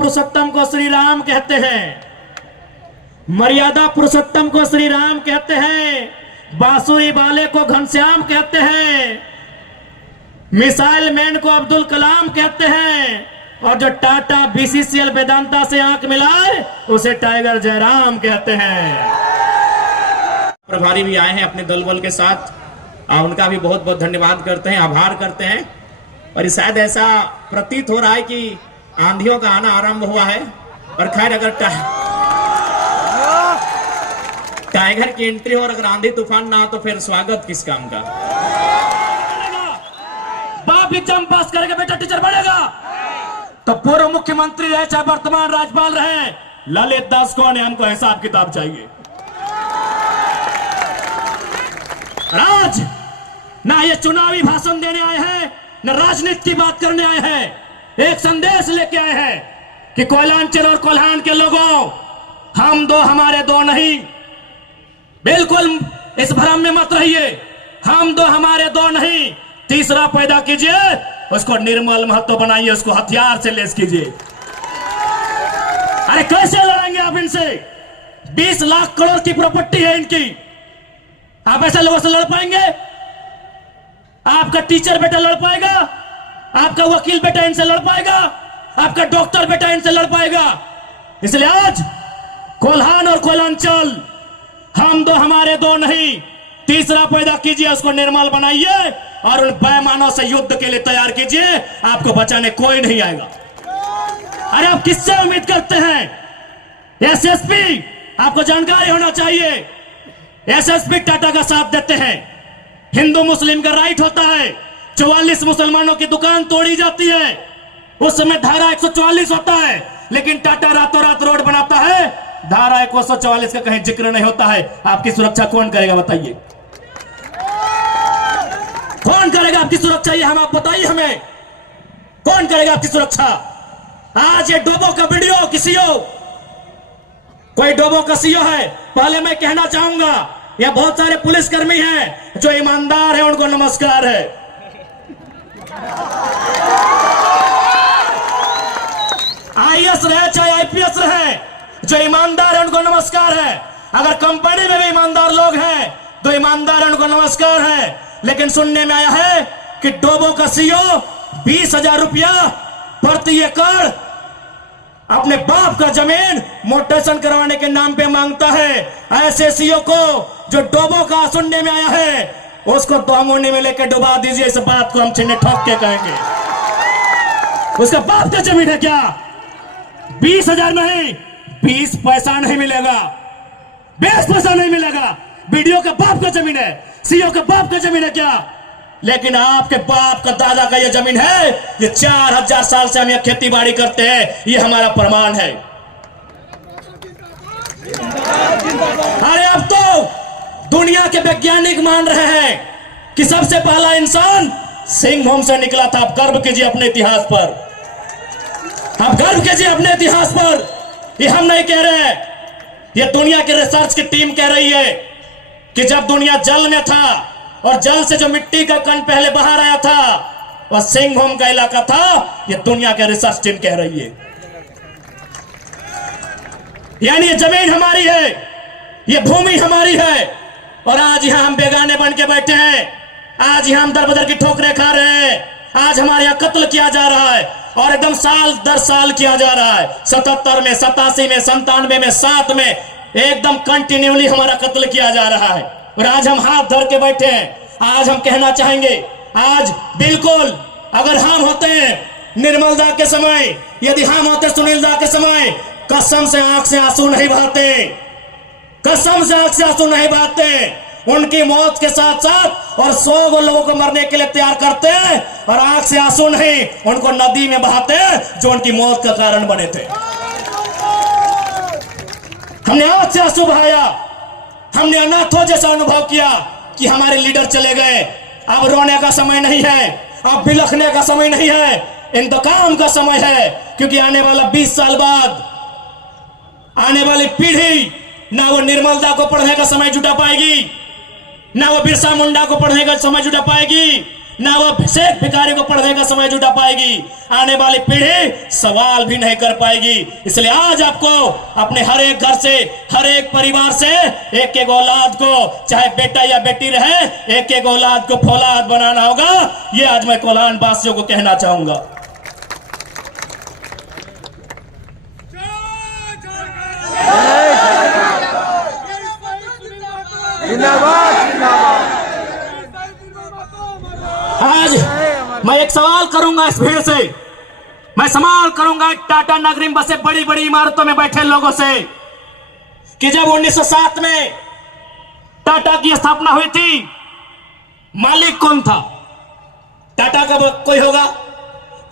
पुरुषोत्तम को श्री राम कहते हैं, मर्यादा पुरुषोत्तम को श्री राम कहते हैं, बांसुरी वाले को घनश्याम कहते हैं, मिसाइल मैन को अब्दुल कलाम कहते हैं, और जो टाटा बीसीसीएल वेदांता से आंख मिलाए उसे टाइगर जयराम कहते हैं। प्रभारी भी आए हैं अपने दल बल के साथ, उनका भी बहुत बहुत धन्यवाद करते हैं, आभार करते हैं। और शायद ऐसा प्रतीत हो रहा है कि आंधियों का आना आरंभ हुआ है। और खैर अगर टाइगर की एंट्री हो और अगर आंधी तूफान ना हो तो फिर स्वागत किस काम का। बाप एग्जाम पास करेगा बेटा टीचर बनेगा। तो पूर्व मुख्यमंत्री रहे चाहे वर्तमान राज्यपाल रहे, ललित दास कौन है, हमको हिसाब किताब चाहिए। आज ना ये चुनावी भाषण देने आए हैं, न राजनीति की बात करने आए हैं। एक संदेश लेके आए हैं कि कोयलांचल और कोल्हान के लोगों, हम दो हमारे दो नहीं। बिल्कुल इस भ्रम में मत रहिए, हम दो हमारे दो नहीं। तीसरा पैदा कीजिए, उसको निर्मल महत्व बनाइए, उसको हथियार से लेस कीजिए। अरे कैसे लड़ेंगे आप इनसे? 20 लाख करोड़ की प्रॉपर्टी है इनकी, आप ऐसे लोगों से लड़ पाएंगे? आपका टीचर बेटा लड़ पाएगा? आपका वकील बेटा इनसे लड़ पाएगा? आपका डॉक्टर बेटा इनसे लड़ पाएगा? इसलिए आज कोल्हान और कोयलांचल, हम दो हमारे दो नहीं। तीसरा पैदा कीजिए, उसको निर्मल बनाइए और उन बेईमानों से युद्ध के लिए तैयार कीजिए। आपको बचाने कोई नहीं आएगा। अरे आप किससे उम्मीद करते हैं? एसएसपी, आपको जानकारी होना चाहिए, एसएसपी टाटा का साथ देते हैं। हिंदू मुस्लिम का राइट होता है, 44 मुसलमानों की दुकान तोड़ी जाती है, उस समय धारा 144 होता है, लेकिन टाटा रातों रात रोड बनाता है, धारा 144 का कहीं जिक्र नहीं होता है। आपकी सुरक्षा कौन करेगा बताइए? कौन करेगा आपकी सुरक्षा? ये हम आप बताइए हमें, कौन करेगा आपकी सुरक्षा? आज ये डोबो का वीडियो किसी हो, कोई डोबो का सीओ है। पहले मैं कहना चाहूंगा, यह बहुत सारे पुलिसकर्मी हैं जो ईमानदार हैं, उनको नमस्कार है। आईएएस रहे चाहे आईपीएस रहे, जो ईमानदार है उनको नमस्कार है। अगर कंपनी में भी ईमानदार लोग हैं तो ईमानदार है, उनको नमस्कार है। लेकिन सुनने में आया है कि डोबो का सीओ 20,000 रुपया प्रति एकड़ अपने बाप का जमीन मोटेशन करवाने के नाम पे मांगता है। ऐसे सीओ को जो डोबो का सुनने में आया है, उसको दोंगोनी में लेकर डुबा दीजिए। इस बात को हम छिन्ने ठोक के कहेंगे। उसका बाप का जमीन है क्या? 20,000 नहीं, 20 पैसा नहीं मिलेगा, 20 पैसा नहीं मिलेगा। वीडियो का बाप का जमीन है, सीओ का बाप का जमीन है क्या? लेकिन आपके बाप का दादा का ये जमीन है। ये 4000 साल से हम यहाँ खेती बाड़ी करते हैं, ये हमारा प्रमाण है। अरे अब तो दुनिया के वैज्ञानिक मान रहे हैं कि सबसे पहला इंसान सिंघभूम से निकला था। आप गर्व कीजिए अपने इतिहास पर, आप गर्व कीजिए अपने इतिहास पर। ये हम नहीं कह रहे हैं, ये दुनिया की रिसर्च की टीम कह रही है कि जब दुनिया जल में था और जल से जो मिट्टी का कण पहले बाहर आया था वह सिंघभूम का इलाका था। ये दुनिया के रिसर्च टीम कह रही है। यानी ये जमीन हमारी है, ये भूमि हमारी है। और आज यहां हम बेगाने बन के बैठे हैं, आज यहां हम दर बदर की ठोकरें खा रहे हैं। आज हमारे यहां कत्ल किया जा रहा है और एकदम साल दर साल किया जा रहा है। 77 में, 87 में, 97 में, 7 में एकदम कंटिन्यूली हमारा कत्ल किया जा रहा है। और आज हम हाथ धर के बैठे हैं। आज हम कहना चाहेंगे, आज बिल्कुल अगर हम होते हैं निर्मल दा के समय, यदि हम होते सुनील दा के समय, कसम से आंख से आंसू नहीं बहाते, कसम से आंख से आंसू नहीं बहाते। उनकी मौत के साथ साथ और 100 लोगों को मरने के लिए तैयार करते और आंख से आंसू नहीं, उनको नदी में बहाते जो उनकी मौत का कारण बने थे। हमने आंख से आंसू बहाया, हमने अनाथों जैसा अनुभव किया कि हमारे लीडर चले गए। अब रोने का समय नहीं है, अब बिलखने का समय नहीं है, इंतकाम का समय है। क्योंकि आने वाला 20 साल बाद आने वाली पीढ़ी ना वो निर्मलदा को पढ़ने का समय जुटा पाएगी, ना वो बिरसा मुंडा को पढ़ने का समय जुटा पाएगी, ना वो शेख भिखारी को पढ़ने का समय जुटा पाएगी, आने वाली पीढ़ी सवाल भी नहीं कर पाएगी। इसलिए आज आपको अपने हर एक घर से, हर एक परिवार से एक एक औलाद को, चाहे बेटा या बेटी रहे, एक एक औलाद को फौलाद बनाना होगा। ये आज मैं कोल्हान वासियों को कहना चाहूंगा। आज मैं एक सवाल करूंगा इस भीड़ से, मैं सवाल करूंगा टाटा नगरी में बसे बड़ी बड़ी इमारतों में बैठे लोगों से कि जब 1907 में टाटा की स्थापना हुई थी, मालिक कौन था? टाटा का कोई होगा?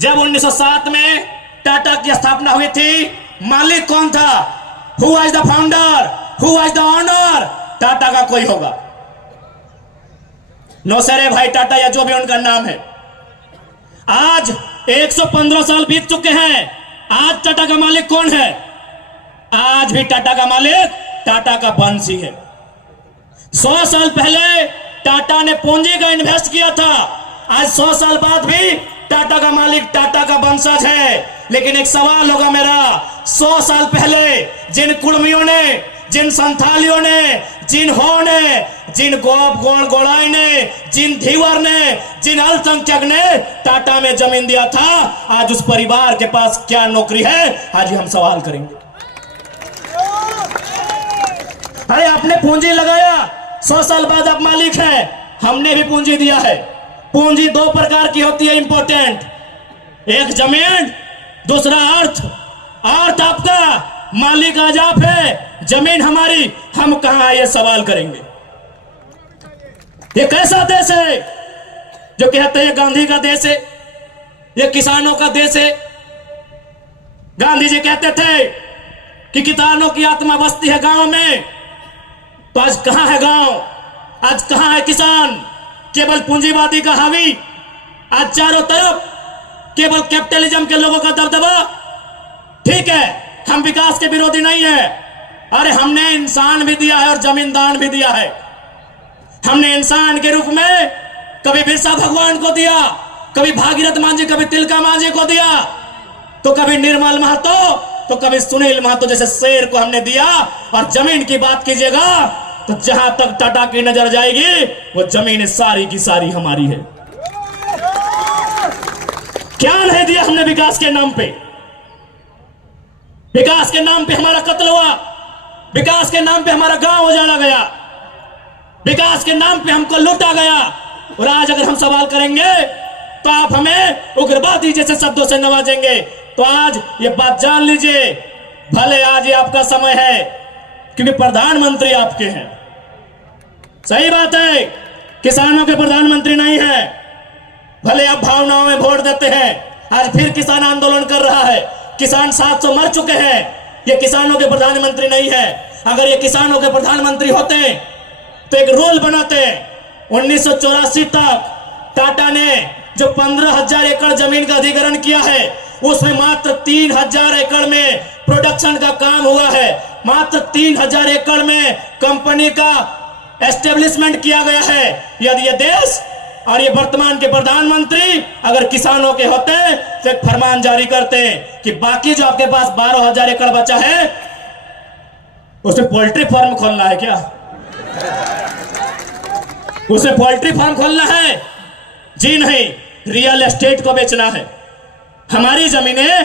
जब 1907 में टाटा की स्थापना हुई थी, मालिक कौन था? Who was the founder? Who was the owner? Tata का कोई होगा? नौसेरे भाई टाटा या जो भी उनका नाम है। आज 115 साल बीत चुके हैं। आज टाटा का मालिक कौन है? आज भी टाटा का मालिक टाटा का वंशी है। 100 साल पहले टाटा ने पूंजी का इन्वेस्ट किया था, आज 100 साल बाद भी टाटा का मालिक टाटा का वंशज है। लेकिन एक सवाल होगा मेरा, 100 साल पहले जिन कुड़मियों ने, जिन संथालियों ने, जिन हो ने, जिन गोड़ाई ने, जिन धीवर ने, जिन अल्पसंख्यक ने टाटा में जमीन दिया था, आज उस परिवार के पास क्या नौकरी है? आज हम सवाल करेंगे। अरे आपने पूंजी लगाया, 100 साल बाद आप मालिक हैं। हमने भी पूंजी दिया है। पूंजी 2 प्रकार की होती है इंपॉर्टेंट, एक जमीन, दूसरा अर्थ। अर्थ आपका, मालिक आज आप है, जमीन हमारी, हम कहां ये सवाल करेंगे। ये कैसा देश है जो कहते हैं गांधी का देश है, ये किसानों का देश है? गांधी जी कहते थे कि किसानों की आत्मा बसती है गांव में, तो आज कहां है गांव? आज कहां है किसान? केवल पूंजीवादी का हावी, आज चारों तरफ केवल कैपिटलिज्म के लोगों का दबदबा। ठीक है, हम विकास के विरोधी नहीं है। अरे हमने इंसान भी दिया है और जमीन दान भी दिया है। हमने इंसान के रूप में कभी बिरसा भगवान को दिया, कभी भागीरथ मांझी, कभी तिलका मांझी को दिया, तो कभी निर्मल महतो, तो कभी सुनील महतो जैसे शेर को हमने दिया। और जमीन की बात कीजिएगा तो जहां तक टाटा की नजर जाएगी वो जमीन सारी की सारी हमारी है। क्या नहीं दिया हमने विकास के नाम पे? विकास के नाम पे हमारा कत्ल हुआ, विकास के नाम पे हमारा गांव उजाड़ा गया, विकास के नाम पे हमको लूटा गया। और आज अगर हम सवाल करेंगे तो आप हमें उग्रवादी जैसे शब्दों से नवाजेंगे। तो आज ये बात जान लीजिए, भले आज ये आपका समय है क्योंकि प्रधानमंत्री आपके हैं। सही बात है, किसानों के प्रधानमंत्री नहीं है। भले आप भावनाओं में वोट देते हैं, आज फिर किसान आंदोलन कर रहा है, किसान 700 मर चुके हैं। ये किसानों के प्रधानमंत्री नहीं है। अगर ये किसानों के प्रधानमंत्री होते तो एक रूल बनाते। 1984 तक टाटा ने जो 15,000 एकड़ जमीन का अधिग्रहण किया है, उसमें मात्र 3,000 एकड़ में प्रोडक्शन का काम हुआ है। मात्र 3,000 एकड़ में कंपनी का एस्टेब्लिशमेंट किया गया है। यदि ये देश और ये वर्तमान के प्रधानमंत्री अगर किसानों के होते तो एक फरमान जारी करते कि बाकी जो आपके पास 12,000 एकड़ बचा है उसमें पोल्ट्री फार्म खोलना है क्या? उसे पोल्ट्री फार्म खोलना है? जी नहीं, रियल एस्टेट को बेचना है। हमारी जमीनें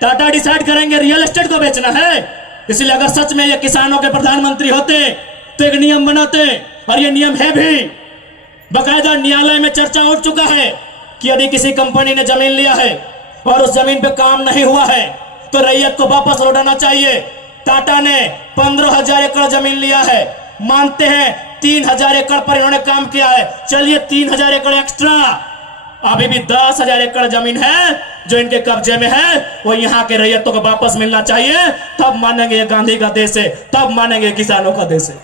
टाटा डिसाइड करेंगे रियल एस्टेट को बेचना है। इसलिए अगर सच में ये किसानों के प्रधानमंत्री होते तो एक नियम बनाते, और ये नियम है भी, बकायदा न्यायालय में चर्चा उठ चुका है कि यदि किसी कंपनी ने जमीन लिया है और उस जमीन पे काम नहीं हुआ है तो रैयत को वापस लौटाना चाहिए। टाटा ने 15,000 एकड़ जमीन लिया है, मानते हैं 3,000 एकड़ पर इन्होंने काम किया है, चलिए 3,000 एकड़ एक्स्ट्रा, अभी भी 10,000 एकड़ जमीन है जो इनके कब्जे में है, वो यहाँ के रैयतों को वापस मिलना चाहिए। तब मानेंगे ये गांधी का देश है, तब मानेंगे किसानों का देश है।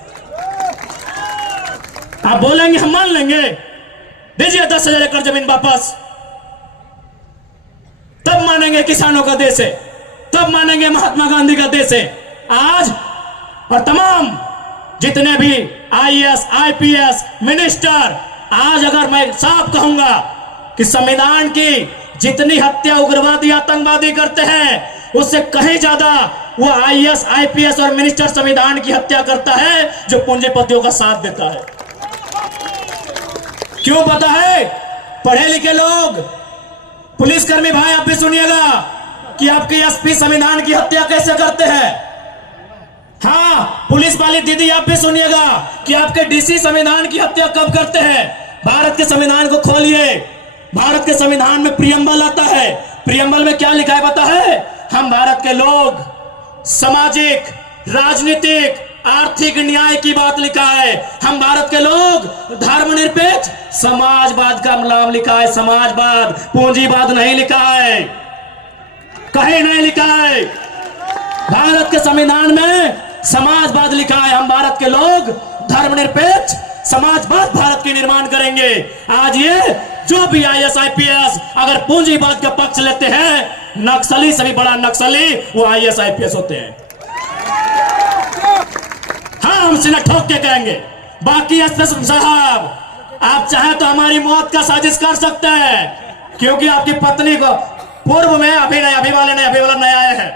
आप बोलेंगे हम मान लेंगे, दीजिए 10,000 एकड़ जमीन वापस, तब मानेंगे किसानों का देश है, तब मानेंगे महात्मा गांधी का देश है। आज और तमाम जितने भी IAS, IPS, मिनिस्टर, आज अगर मैं साफ कहूंगा कि संविधान की जितनी हत्या उग्रवादी आतंकवादी करते हैं उससे कहीं ज्यादा वो आईएएस आईपीएस और मिनिस्टर संविधान की हत्या करता है जो पूंजीपतियों का साथ देता है। क्यों पता है? पढ़े लिखे लोग, पुलिसकर्मी भाई आप भी सुनिएगा कि आपके एसपी संविधान की हत्या कैसे करते हैं। हाँ, पुलिस वाली दीदी आप भी सुनिएगा कि आपके डीसी संविधान की हत्या कब करते हैं। भारत के संविधान को खोलिए, भारत के संविधान में प्रियम्बल आता है। प्रियम्बल में क्या लिखा है पता है? हम भारत के लोग सामाजिक, राजनीतिक, आर्थिक न्याय की बात लिखा है। हम भारत के लोग धर्मनिरपेक्ष समाजवाद का नाम लिखा है। समाजवाद, पूंजीवाद नहीं लिखा है, कहीं नहीं लिखा है। भारत के संविधान में समाजवाद लिखा है। हम भारत के लोग धर्मनिरपेक्ष समाजवाद भारत के निर्माण करेंगे। आज ये जो भी आईएएस आईपीएस अगर पूंजीवाद का पक्ष लेते हैं, नक्सली से भी बड़ा नक्सली वो आईएएस आईपीएस होते हैं। हाँ, हम सीना ठोक के कहेंगे। बाकी एसपी साहब आप चाहें तो हमारी मौत का साजिश कर सकते हैं, क्योंकि आपकी पत्नी को पूर्व में अभी वाला नया आए हैं,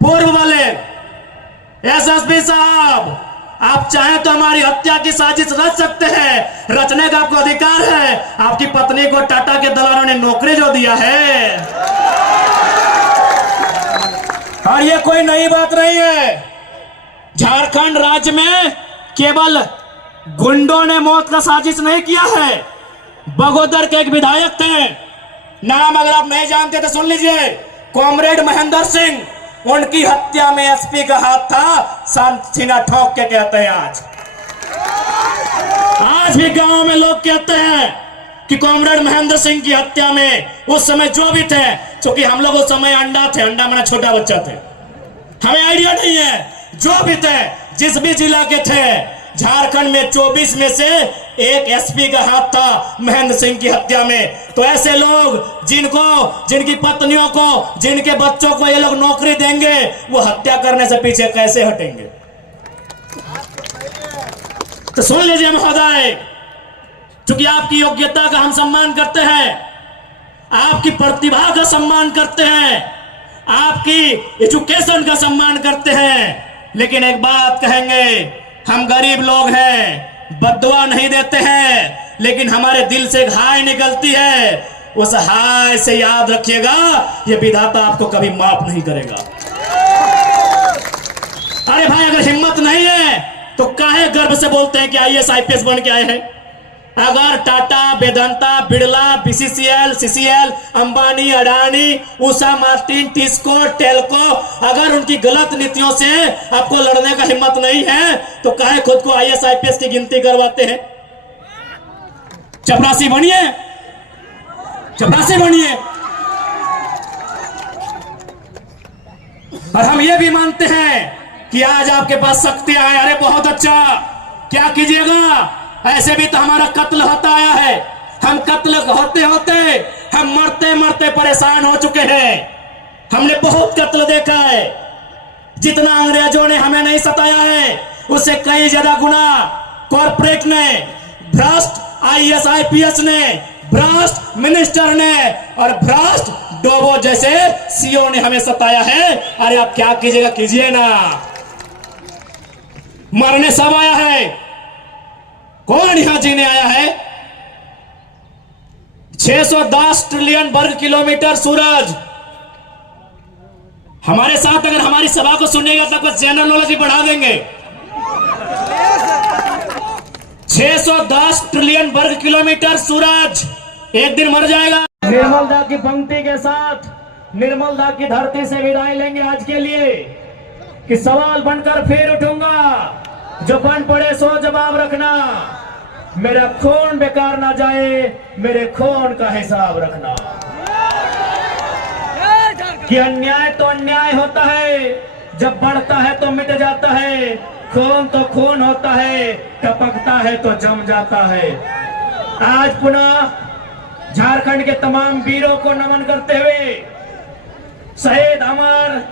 पूर्व वाले एसएसपी साहब आप चाहें तो हमारी हत्या की साजिश रच सकते हैं, रचने का आपको अधिकार है। आपकी पत्नी को टाटा के दलालों ने नौकरी जो दिया है, और ये कोई नई बात नहीं है। झारखंड राज्य में केवल गुंडों ने मौत का साजिश नहीं किया है। बगोदर के एक विधायक थे, नाम अगर आप नहीं जानते तो सुन लीजिए, कॉमरेड महेंद्र सिंह, उनकी हत्या में एसपी का हाथ था। सीना ठोक के कहते हैं आज भी गांव में लोग कहते हैं कि कॉमरेड महेंद्र सिंह की हत्या में उस समय जो भी थे, क्योंकि हम लोग उस समय अंडा मैंने छोटा बच्चा थे, हमें आइडिया नहीं है। जो भी थे, जिस भी जिला के थे, झारखंड में 24 में से एक एसपी का हाथ था महेंद्र सिंह की हत्या में। तो ऐसे लोग जिनकी पत्नियों को, जिनके बच्चों को ये लोग नौकरी देंगे, वो हत्या करने से पीछे कैसे हटेंगे? तो सुन लीजिए महोदय, क्योंकि आपकी योग्यता का हम सम्मान करते हैं, आपकी प्रतिभा का सम्मान करते हैं, आपकी एजुकेशन का सम्मान करते हैं, लेकिन एक बात कहेंगे, हम गरीब लोग हैं, बद्दुआ नहीं देते हैं, लेकिन हमारे दिल से एक हाय निकलती है। उस हाय से याद रखिएगा, ये विधाता आपको कभी माफ नहीं करेगा। अरे भाई, अगर हिम्मत नहीं है तो काहे गर्व से बोलते हैं कि आईएएस आईपीएस बन के आए हैं? अगर Tata, Vedanta, Birla, BCCL, CCL, Ambani, Adani, Usha Martin, TISCO, Telco, अगर उनकी गलत नीतियों से आपको लड़ने का हिम्मत नहीं है तो काहे खुद को आईएएस आईपीएस की गिनती करवाते हैं? चपरासी बनिए, चपरासी बनिए। और हम ये भी मानते हैं कि आज आपके पास शक्तियां हैं। अरे बहुत अच्छा, क्या कीजिएगा? ऐसे भी तो हमारा कत्ल होता आया है। हम कत्ल होते होते हम मरते मरते परेशान हो चुके हैं। हमने बहुत कत्ल देखा है। जितना अंग्रेजों ने हमें नहीं सताया है, उससे कई ज्यादा गुना कॉर्पोरेट ने, भ्रष्ट आईएएस आईपीएस ने, भ्रष्ट मिनिस्टर ने और भ्रष्ट डोबो जैसे सीओ ने हमें सताया है। अरे आप क्या कीजिएगा, कीजिए ना। मरने सब आया है, कौन यहां जीने आया है? 610 ट्रिलियन वर्ग किलोमीटर सूरज। हमारे साथ अगर हमारी सभा को सुनेगा तो कुछ जनरल नॉलेज भी बढ़ा देंगे। 610 ट्रिलियन वर्ग किलोमीटर सूरज एक दिन मर जाएगा। निर्मल दा की पंक्ति के साथ निर्मल दा की धरती से विदाई लेंगे आज के लिए, कि सवाल बनकर फिर उठूंगा, जो बन पड़े सो जवाब रखना। मेरा खून बेकार ना जाए, मेरे खून का हिसाब रखना। कि अन्याय तो अन्याय होता है, जब बढ़ता है तो मिट जाता है। खून तो खून होता है, टपकता है तो जम जाता है। आज पुनः झारखंड के तमाम वीरों को नमन करते हुए, शहीद अमर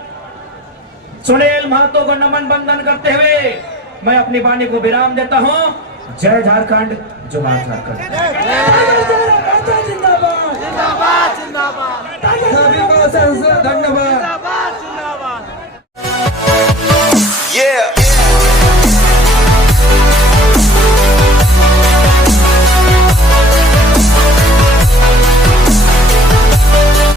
सुनील महतो को नमन बंदन करते हुए मैं अपनी वाणी को विराम देता हूं। जय झारखंड, जय झारखंड। सभी को धन्यवाद।